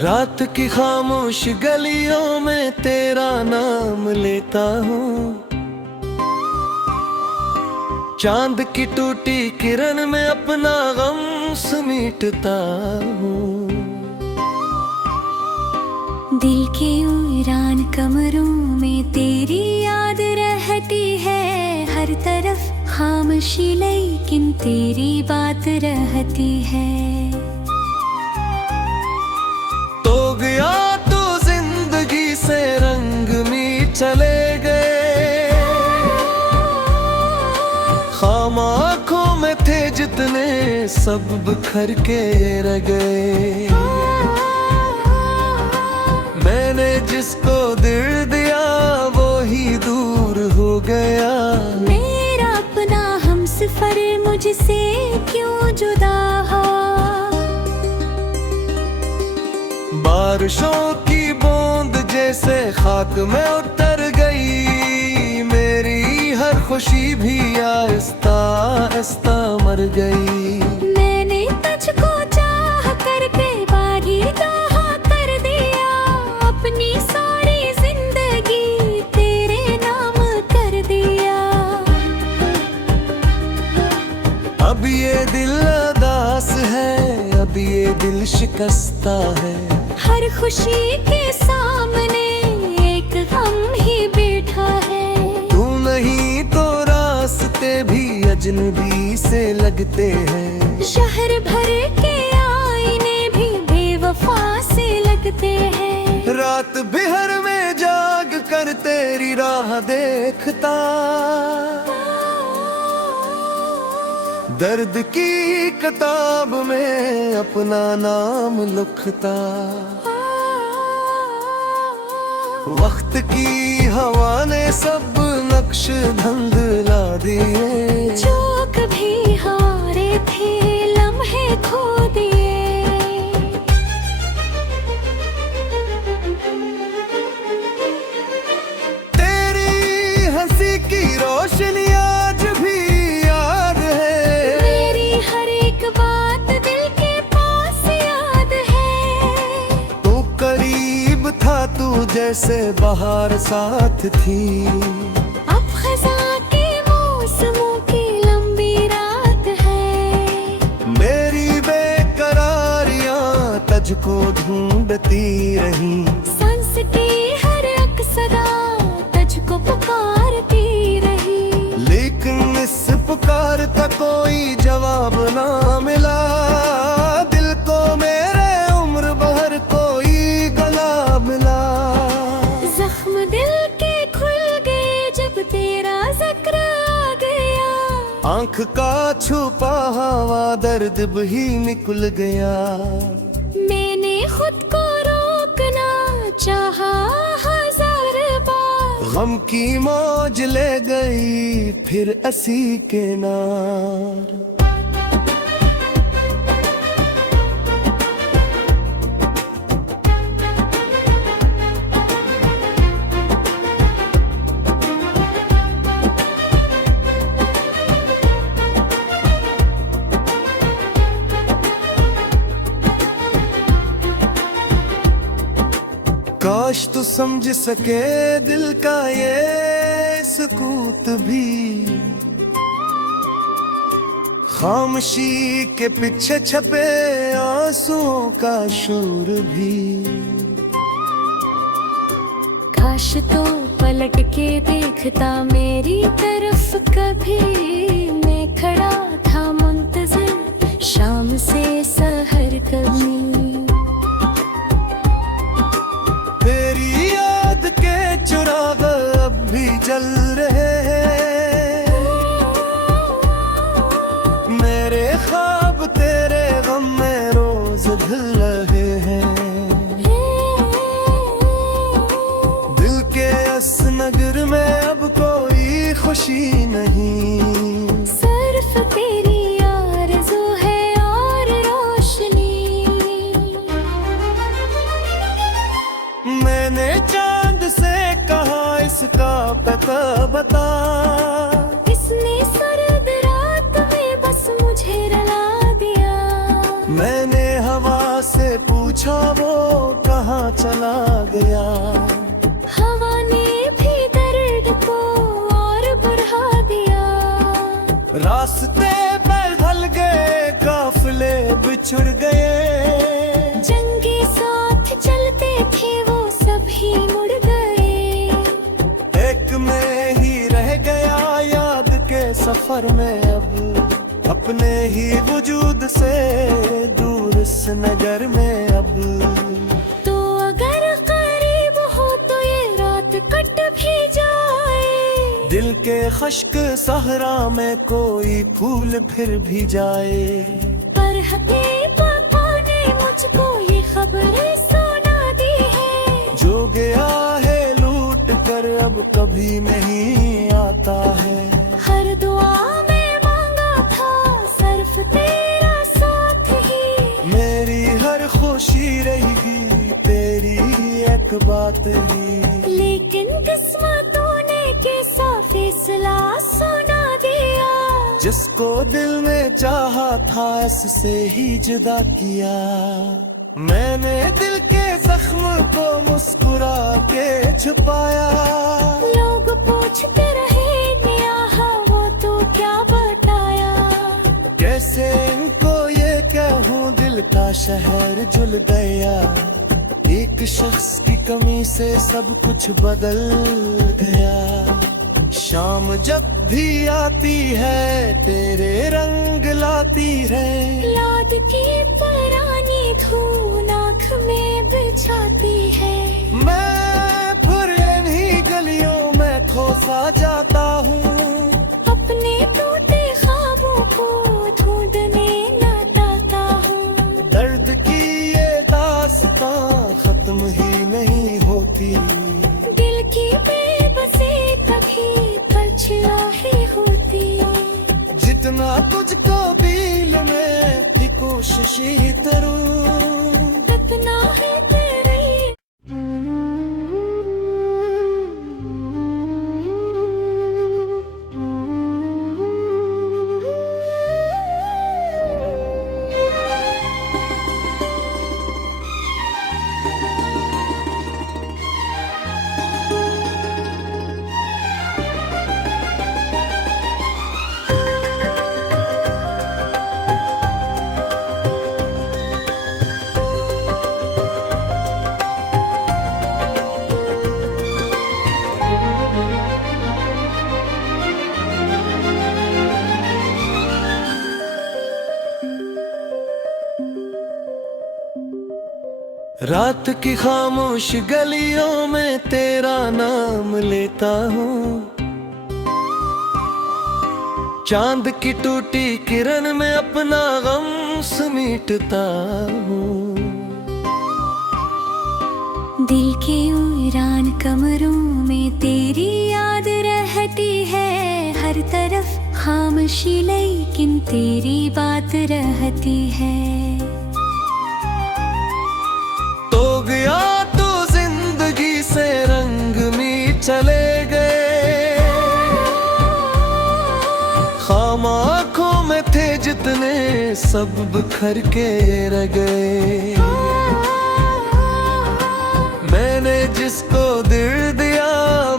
रात की खामोश गलियों में तेरा नाम लेता हूँ, चांद की टूटी किरण में अपना गम समेटता हूँ। दिल के वीरान कमरों में तेरी याद रहती है, हर तरफ खामोशी लेकिन तेरी बात रहती है। तो गया तो जिंदगी से रंग में चले गए, खाम आँखों में थे जितने सब बिखर के रह गए। मैंने जिसको दिल दिया वो ही दूर हो गया, मेरा अपना हमसफर मुझसे क्यों जुदा हो। बारिशों की बूंद जैसे खाक में उतर गई, मेरी हर खुशी भी आहिस्ता आहिस्ता मर गई। मैंने तुझको चाह कर बेबारी दाहा कर दिया, अपनी सारी जिंदगी तेरे नाम कर दिया। अब ये दिल उदास है, अब ये दिल शिकस्ता है, हर खुशी के सामने एक गम ही बैठा है। तू नहीं तो रास्ते भी अजनबी से लगते हैं, शहर भर के आईने भी बेवफा से लगते हैं। रात बिहर में जाग कर तेरी राह देखता, दर्द की किताब में अपना नाम लिखता। वक्त की हवा ने सब नक्श धंधला दिए, जो कभी हारे थे लम्हे खो दिए। तेरी हंसी की रोशनी आज भी याद है, मेरी हर एक बात दिल के पास याद है। तू करीब था, तू जैसे बहार साथ थी, अब खज़ां के मौसमों की लंबी रात है। मेरी बेकरारियां तुझको ढूंढती रही, सांस की हर एक सदा तुझको पुकारती रही। लेकिन इस पुकार का कोई जवाब ना मिला, दिल को मेरे उम्र भर कोई गला मिला। जख्म दिल के खुल गए जब तेरा जिक्र आ गया, आंख का छुपा हवा दर्द भी निकल गया। मैंने खुद को रोकना चाहा हजार बार, गम की मौज ले गई फिर असी के नार। काश तू समझ सके दिल का ये सुकूत भी, खामोशी के पीछे छपे आंसुओं का शोर भी। काश तो पलट के देखता मेरी तरफ कभी, मैं खड़ा था मुंतज़िर शाम से सहर कभी। तेरी याद के चिराग अब भी जल रहे हैं, मेरे ख्वाब तेरे गम में रोज ढल रहे हैं। दिल के इस नगर में अब कोई खुशी नहीं, सिर्फ तेरी आरज़ू है और रोशनी। मैंने चांद से कहा इसका पता बता, इसने सर्द रात में बस मुझे रुला दिया। मैंने हवा से पूछा वो चला गया। हवा ने भी दर्द को और बढ़ा दिया। रास्ते पर ढल गए, काफिले बिछड़ गए। जंगे साथ चलते थे वो सभी मुड़ गए। एक में ही रह गया याद के सफर में, अब अपने ही वजूद से दूर इस नगर में। अब तो अगर करीब हो तो ये रात कट भी जाए। दिल के खश्क सहरा में कोई फूल फिर भी जाए। पर हकीकत ने मुझको ये खबरें सुना दी है। जो गया है लूट कर अब कभी नहीं आता है। हर दुआ में मांगा था सिर्फ तेरा साथ ही। मेरी हर खुशी रहेगी तेरी एक बात ही। लेकिन किस्मतों ने कैसा फैसला सुना दिया। जिसको दिल में चाहा था इससे ही जुदा किया। मैंने दिल के जख्म को मुस्कुरा के छुपाया। लोग पूछते रहे नियाहा वो तो क्या बताया। कैसे इनको ये कहूँ दिल का शहर जुल गया। एक शख्स की कमी से सब कुछ बदल गया। शाम जब भी आती है तेरे रंग लाती है। याद की पुरानी धूल आँख में बिछाती है। मैं फिर इन्हीं गलियों में खो सा जाता हूँ। अपने टूटे ख्वाबों को ढूंढने लौटाता हूँ। दर्द की ये दास्तां खत्म ही नहीं होती। दिल की बेबसी कभी पछताही होती। जितना तुझको दिल में थी कोशिश ही करूं, इतना है तेरी। रात की खामोश गलियों में तेरा नाम लेता हूँ। चांद की टूटी किरण में अपना गम समेटता हूँ। दिल के वीरान कमरों में तेरी याद रहती है। हर तरफ खामोशी लेकिन तेरी बात रहती है। तो गया तो जिंदगी से रंग में चले गए। खाम आँखों में थे जितने सब बिखर के रह गए। मैंने जिसको दिल दिया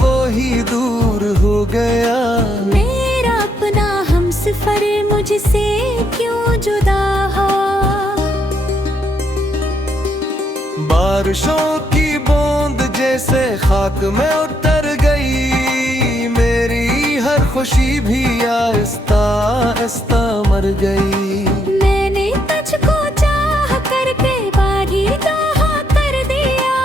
वो ही दूर हो गया। मेरा अपना हमसफर मुझसे क्यों जुदा हो। बारिशों की बूंद जैसे खाक में उतर गई। मेरी हर खुशी भी आहिस्ता आहिस्ता मर गई। मैंने तुझको चाह करके बागी चाहा कर दिया।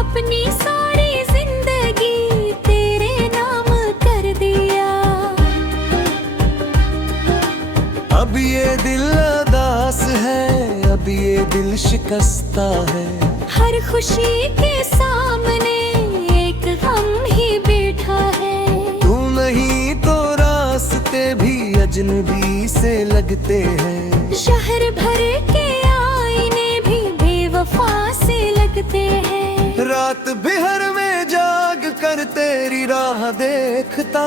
अपनी सारी जिंदगी तेरे नाम कर दिया। अब ये दिल उदास है, अब ये दिल शिकस्ता है। हर खुशी के सामने एक गम ही बैठा है। तू नहीं तो रास्ते भी अजनबी से लगते हैं। शहर भर के आईने भी बेवफा से लगते हैं। रात बिहर में जाग कर तेरी राह देखता।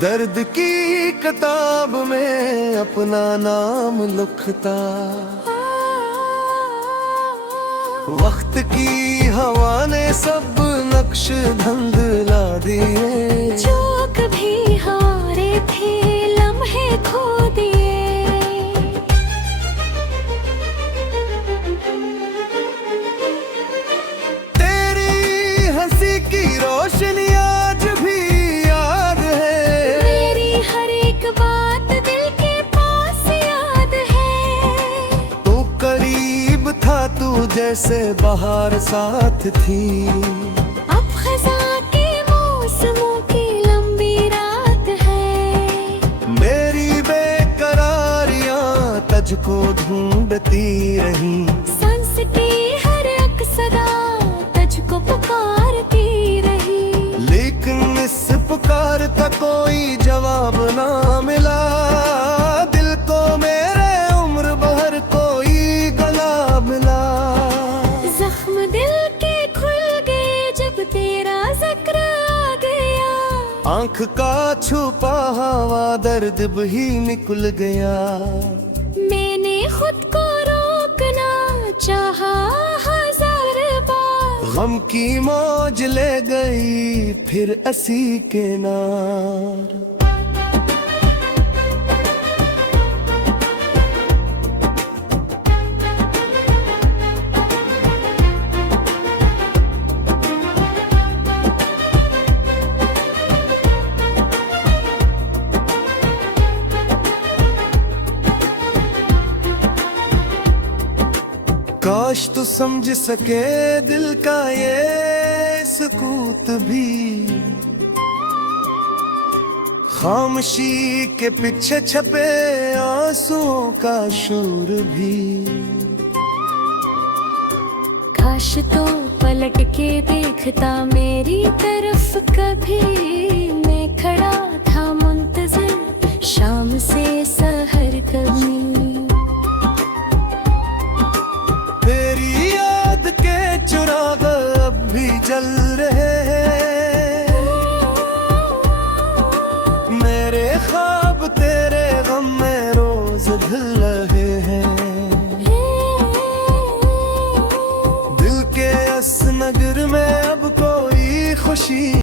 दर्द की किताब में अपना नाम लिखता। वक्त की हवा ने सब नक्श धंधला दिए। जो कभी हारे थे लम्हे खो दिए। तेरी हंसी की रोशनी आज भी याद है। मेरी हर एक बात दिल के पास याद है। तू करीब था, तू जैसे बहार साथ थी। अब खज़ां के मौसमों की लंबी रात है। मेरी बेकरारियां तुझको ढूंढती रही। सांस की हर एक सदा तुझको पुकारती रही। लेकिन इस पुकार का कोई जवाब ना मिला। दिल को मेरे उम्र भर कोई गला मिला। जख्म दिल के खुल गए जब तेरा जिक्र आ गया। आंख का छुपा हुआ दर्द भी निकल गया। मैंने खुद को रोकना चाहा हजार बार। गम की मौज ले गई फिर असी के नार। काश तू समझ सके दिल का ये सुकूत भी। खामोशी के पीछे छपे आंसुओं का शोर भी। काश तो पलट के देखता मेरी तरफ कभी। मैं खड़ा था मुंतज़िर शाम से सहर कभी। तेरी याद के चिराग अब भी जल रहे हैं। मेरे ख्वाब तेरे गम में रोज ढल रहे हैं। दिल के इस नगर में अब कोई खुशी